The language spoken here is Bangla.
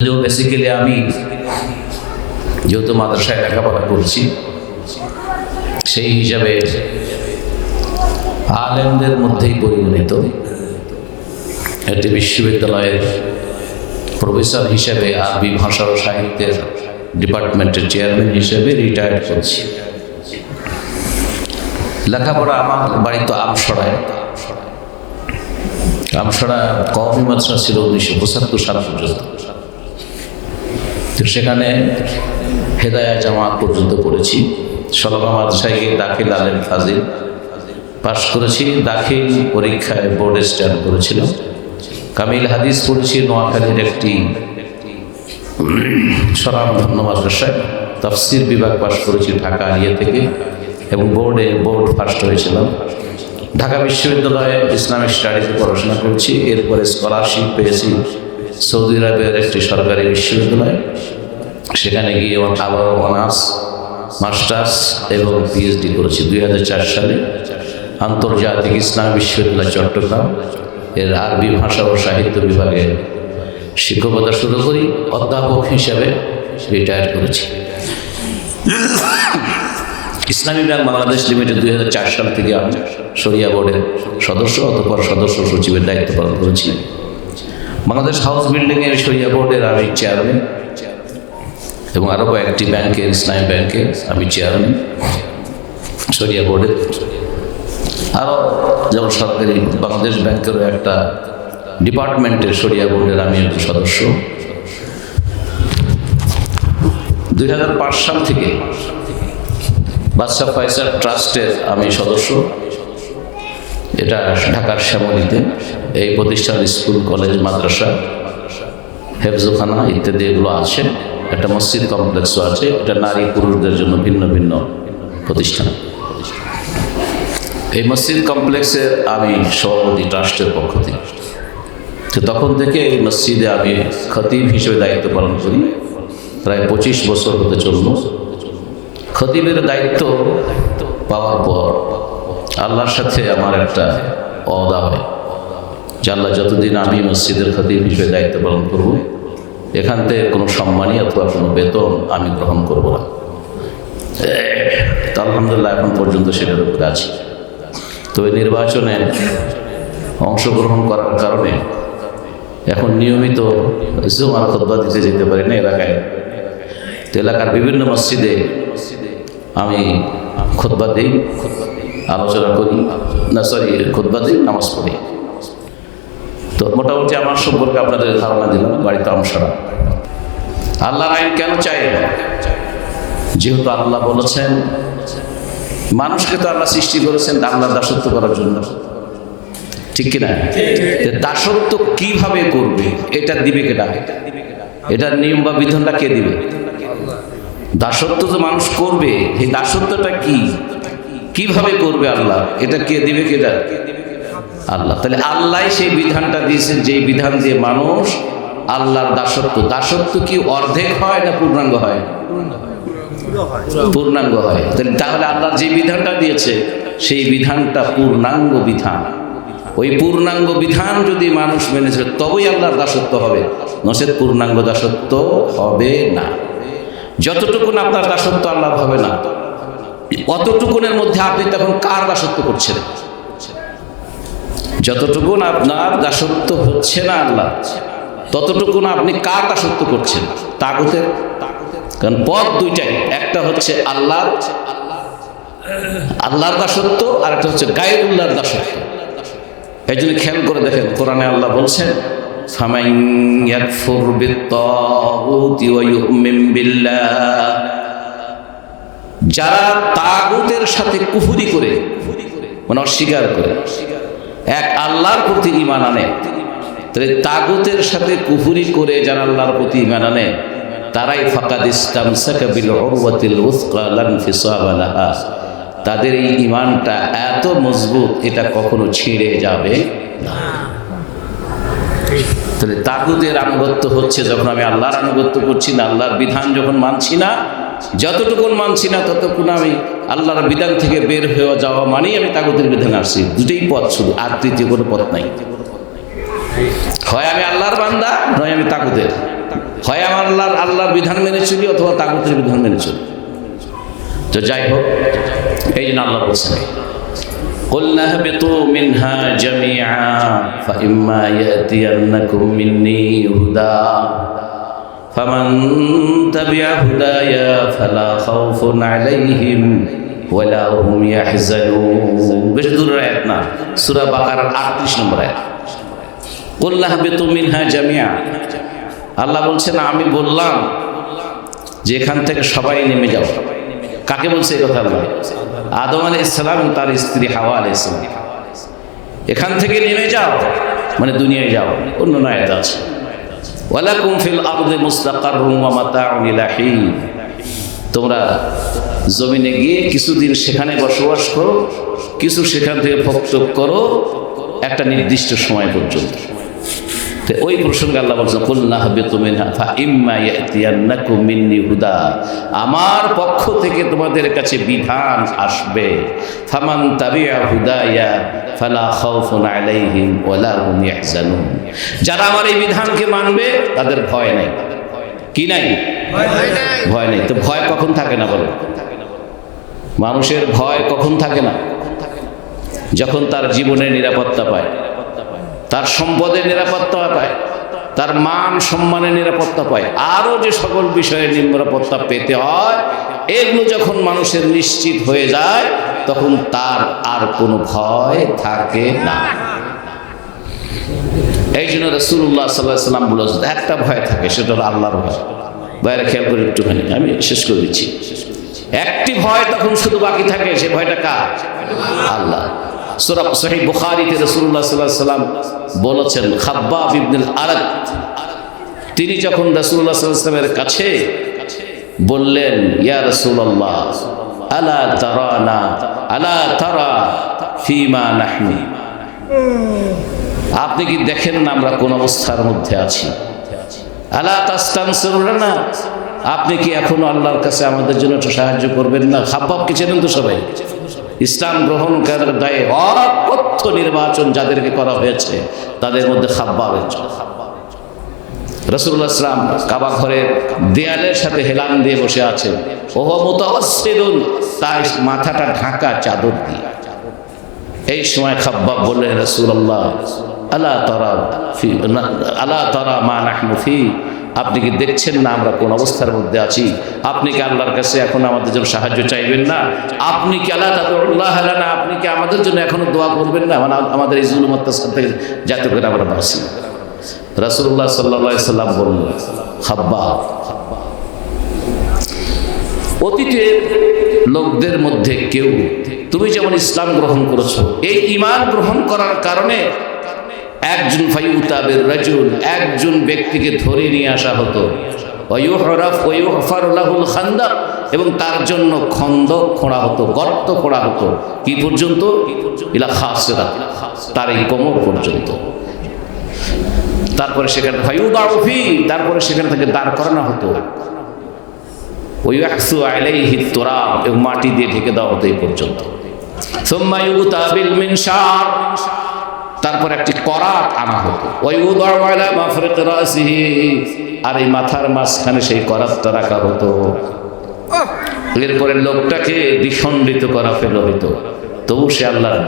বেসিক্যালি আমি যেহেতু মাদ্রাসায় লেখাপড়া করছি, সেই হিসাবে আলেমদের মধ্যেই পরিগণিত। একটি বিশ্ববিদ্যালয়ের প্রফেসর হিসেবে আরবি ভাষা ও সাহিত্যের ডিপার্টমেন্টের চেয়ারম্যান হিসেবে রিটায়ার্ড করছি। লেখাপড়া আমার বাড়ি তো আমসড়ায়। আমসড়া কওমি মাদ্রাসা ছিল 1975 সাল পর্যন্ত। তো সেখানে হেদায়া জামাত পর্যন্ত পড়েছি। সলমা মাদ্রাসায় গিয়ে দাখিল আলেম ফাজিল পাশ করেছি। দাখিল পরীক্ষায় বোর্ডে স্ট্যান্ড করেছিলাম। কামিল হাদিস পড়েছি নোয়াখালীর একটি স্বনামধন্য মাদ্রাসায়। তাফসির বিভাগ পাশ করেছি ঢাকা আলিয়া থেকে, এবং বোর্ড ফার্স্ট হয়েছিলাম। ঢাকা বিশ্ববিদ্যালয়ে ইসলামিক স্টাডিজে পড়াশোনা করেছি। এরপরে স্কলারশিপ পেয়েছি সৌদি আরবের একটি সরকারি বিশ্ববিদ্যালয়। সেখানে গিয়ে আবারও অনার্স, মাস্টার্স এবং পিএইচডি করেছি 2004 সালে আন্তর্জাতিক ইসলামী বিশ্ববিদ্যালয় চট্টগ্রাম এর আরবি ভাষা ও সাহিত্য বিভাগে শিক্ষকতা শুরু করি। অধ্যাপক হিসাবে রিটায়ার করেছি। ইসলামী ব্যাংক বাংলাদেশ লিমিটেড 2004 সাল থেকে আমি শরিয়া বোর্ডের সদস্য, অতঃপর সদস্য সচিবের দায়িত্ব পালন করেছি। বাংলাদেশ হাউস বিল্ডিংয়ের শরিয়া বোর্ডের আমি চেয়ারম্যান, এবং আরও কয়েকটি ব্যাংকের, ইসলামী ব্যাংকের আমি চেয়ারম্যান শরিয়া বোর্ডের। আরও যেমন সরকারি বাংলাদেশ ব্যাংকেরও একটা ডিপার্টমেন্টের শরিয়া বোর্ডের আমি একটি সদস্য। 2005 সাল থেকে বাদশাহ ফয়সাল ট্রাস্টের আমি সদস্য। এটা ঢাকার শ্যামলীতে। এই প্রতিষ্ঠান স্কুল, কলেজ, মাদ্রাসা, হেফজখানা ইত্যাদি এগুলো আছে। একটা মসজিদ কমপ্লেক্সও আছে। এটা নারী পুরুষদের জন্য ভিন্ন ভিন্ন প্রতিষ্ঠান। এই মসজিদ কমপ্লেক্সের আমি সভাপতি ট্রাস্টের পক্ষ থেকে। তো তখন থেকে এই মসজিদে আমি খতিব হিসেবে দায়িত্ব পালন করি। প্রায় 25 বছর হতে চলল। খতিবের দায়িত্ব পাওয়ার পর আল্লাহর সাথে আমার একটা ওয়াদা হয় যে আল্লাহ যতদিন আমি মসজিদের খতিব হিসেবে দায়িত্ব পালন করব, এখান থেকে কোনো সম্মানী অথবা কোনো বেতন আমি গ্রহণ করব না। তা আলহামদুলিল্লাহ এখন পর্যন্ত সেটার উপরে আছি। তবে নির্বাচনে অংশগ্রহণ করার কারণে এখন নিয়মিত জুমার খুতবা দিতে যেতে পারি না এলাকায়। তো এলাকার বিভিন্ন মসজিদে আমি খুতবা দিই, আলোচনা করি, খুতবা দিই, নামাজ পড়ি। তো মোটামুটি আমার সম্পর্কে আপনাদের ধারণা দিলাম। বাড়িতে আমসরা আল্লাহর আইন কেন চাই? যেহেতু আল্লাহ বলেছেন মানুষকে তো আল্লাহ সৃষ্টি করেছেন আল্লাহর দাসত্ব করার জন্য, ঠিক কিনা? দাসত্ব কিভাবে করবে এটা দিবে কেটা? এটার নিয়ম বা বিধানটা কে দিবে? দাসত্ব তো মানুষ করবে, এই দাসত্বটা কিভাবে করবে আল্লাহ, এটা কে দিবে? কেটা? আল্লাহ। তাহলে আল্লাহ সেই বিধানটা দিয়েছেন, যেই বিধান দিয়ে মানুষ আল্লাহর দাসত্ব কি অর্ধেক হয় না পূর্ণাঙ্গ হয়? পূর্ণাঙ্গ হয়। তাহলে আল্লাহ যে বিধানটা দিয়েছে সেই বিধানটা পূর্ণাঙ্গ বিধান। ওই পূর্ণাঙ্গ বিধান যদি মানুষ মেনে চলে তবেই আল্লাহর দাসত্ব হবে, নচেত পূর্ণাঙ্গ দাসত্ব হবে না। যতটুকুন আপনার দাসত্ব আল্লাহ হবে না, অতটুকুনের মধ্যে আপনি তখন কার দাসত্ব করছেন? যতটুকুন আপনার দাসত্ব হচ্ছে না আল্লাহ, ততটুকুন আপনি কার দাসত্ব করছেন? তাগুতের। কারণ পথ দুইটাই, একটা হচ্ছে আল্লাহর দাসত্ব, আর একটা হচ্ছে গায়রুল্লাহর দাসত্ব। এই জন্য খেয়াল করে দেখেন, কোরআনে আল্লাহ বলছেন ফামান ইয়াকফুর বিত্তাগুতি ওয়া ইউমিন বিল্লাহ, যারা তাগুতের সাথে কুফরি করে, মানে অস্বীকার করে, এক আল্লাহর প্রতি ঈমান আনে। তাহলে তাগুতের সাথে কুফরি করে যারা আল্লাহর প্রতি ঈমান আনে তারাই ফাকাদ ইসতামসাকা বিল উরওয়াতিল উসকা লা ইনফিসামা লাহা, তাদের এই ঈমানটা এত মজবুত এটা কখনো ছিঁড়ে যাবে না। তাহলে তাগুতের আনুগত্য হচ্ছে যখন আমি আল্লাহর আনুগত্য করছি না, আল্লাহর বিধান যখন মানছি না, যতটুকুন মানছি না ততক্ষণ আমি আল্লাহর বিধান থেকে বের হয়ে যাওয়া মানেই আমি তাগুতের বিধান আসছি। দুটোই পথ শুধু, আর তৃতীয় কোনো পথ নাই। হয় আমি আল্লাহর বান্দা, নয় আমি তাগুতের। হয় আমার আল্লাহর বিধান মেনে চলি অথবা তাগুতের বিধান মেনে চলি। তো যাই হোক, এই জন্য আল্লাহ বলছেন قُلْنَا اهْبِطُوا مِنْهَا جَمِيعًا فَإِمَّا يَأْتِيَنَّكُم مِّنِّي هُدًى فَمَن تَبِعَ هُدَايَ فَلَا خَوْفٌ عَلَيْهِمْ وَلَا هُمْ يَحْزَنُونَ। বেশ দূরের আয়াত না, সূরা বাকারার 38 নম্বর আয়াত। قُلْنَا اهْبِطُوا مِنْهَا جَمِيعًا, আল্লাহ বলছেন আমি বললাম যে এখান থেকে সবাই নেমে যাও। কাকে বলছে এই কথা? আল্লাহ আদম আলাইহিস সালাম এবং তার স্ত্রী হাওয়া আলাইহিস সালাম, এখান থেকে নেমে যাও মানে দুনিয়ায় যাও। অন্য আয়াত আছে ওয়ালাকুম ফিল আরদি মুস্তাকাররুন ওয়া মাতাউন ইলা হিন, তোমরা জমিনে গিয়ে কিছুদিন সেখানে বসবাস করো, কিছু সেখান থেকে ভোগ করো একটা নির্দিষ্ট সময় পর্যন্ত। তো ওই প্রসঙ্গে আল্লাহ বলছেন কুলনা হাবিতু মিনহা ফাইম্মা ইয়াতিয়ান্নাকুম মিন্নি হুদা, আমার পক্ষ থেকে তোমাদের কাছে বিধান আসবে। ফামান তাবিআ হুদায়া ফালা খাউফুন আলাইহিম ওয়ালা হুম ইয়াহজানুন, যারা আমার এই বিধানকে মানবে তাদের ভয় নাই। কি নাই? ভয় নেই। তো ভয় কখন থাকে না বলো? মানুষের ভয় কখন থাকে না? যখন তার জীবনের নিরাপত্তা পায়, তার সম্পদের নিরাপত্তা পায়, তার মান সম্মানের নিরাপত্তা পায়, আরও যে সকল বিষয়ের নিরাপত্তা পেতে হয়, এগুলো যখন মানুষের নিশ্চিত হয়ে যায় তখন তার আর কোনো ভয় থাকে না। এই জন্য রাসূলুল্লাহ সাল্লাল্লাহু আলাইহি ওয়াসাল্লাম বলেছেন একটা ভয় থাকে, সেটা হলো আল্লাহর ভয়। বাইরে খেয়াল করে একটুখানি, আমি শেষ করে দিচ্ছি। একটি ভয় তখন শুধু বাকি থাকে, সে ভয়টা কার? আল্লাহ। সূরা সহিহ বুখারীতে রাসূলুল্লাহ সাল্লাল্লাহু আলাইহি ওয়াসাল্লাম বলেছেন, খাব্বাব ইবনুল আরাদ তিনি যখন রাসূলুল্লাহ সাল্লাল্লাহু আলাইহি ওয়াসাল্লামের কাছে বললেন, ইয়া রাসূলুল্লাহ আলা তারানা আলা তারা ফিমা নাহনু, আপনি কি দেখেন না আমরা কোন অবস্থার মধ্যে আছি? আলা তাস্তানসিরুনা, আপনি কি এখনো আল্লাহর কাছে আমাদের জন্য একটু সাহায্য করবেন না? খাব্বাবকে চেনেন তো সবাই, ইসলাম গ্রহণ করার দায়ে অকথ্য নির্বাচন যাদেরকে করা হয়েছে তাদের মধ্যে খাব্বাব একজন। রাসূলুল্লাহ সাল্লাল্লাহু আলাইহি ওয়াসাল্লাম কাবা ঘরের দেয়ালের সাথে হেলান দিয়ে বসে আছেন, ওহ মুতাওয়াসসিলুন, তার মাথাটা ঢাকা চাদর দিয়ে। এই সময় খাব্বাব বললেন, রাসূলুল্লাহ আলা তারা মা নাহনু ফি, আপনি কি দেখছেন না আমরা কোন অবস্থার মধ্যে আছি? আপনি কি আল্লাহর কাছে এখন আমাদের জন্য সাহায্য চাইবেন না? আপনি কি আল্লাহ তাআলা লানা, আপনি কি আমাদের জন্য এখনো দোয়া করবেন না, মানে আমাদের এই জুলুম অত্যাচার থেকে যাতে করে আমরা বাঁচি? রাসূলুল্লাহ সাল্লাল্লাহু আলাইহি সাল্লাম বললেন, খাব্বাব, অতীতের লোকদের মধ্যে কেউ, তুমি যেমন ইসলাম গ্রহণ করেছো, এই ঈমান গ্রহণ করার কারণে একজন ফায়ুতাবির রাজুল, একজন ব্যক্তিকে ধরে নিয়ে আসা হতো, ওয়ায়ুহরাফ ওয়ায়ুহফার লাহুল খান্দাক, এবং তার জন্য খন্দক খোঁড়া হতো, গর্ত খোঁড়া হতো। কি পর্যন্ত? ইলা খাসিরা, তার এই কোমর পর্যন্ত। তারপরে সেখানে ফায়ুদাউ ফি, তারপরে সেখানে থেকে দাঁড় করানো হতো, ওয়াইয়াহসু আলাইহি তুরাব, এবং মাটি দিয়ে ঢেকে দেওয়া হতো এই পর্যন্ত। সুম্মা ইউতা বিল মিনশার, তারপর একটি করাত আনা হতো, ওয়াইউদাউ আলা মাফরিক রাসিহি, আর এই মাথার মাঝখানে সেই করাতটা রাখা হতো। এরপরে লোকটাকে দ্বিখণ্ডিত করা ফেলা হতো, তবু সে আল্লাহর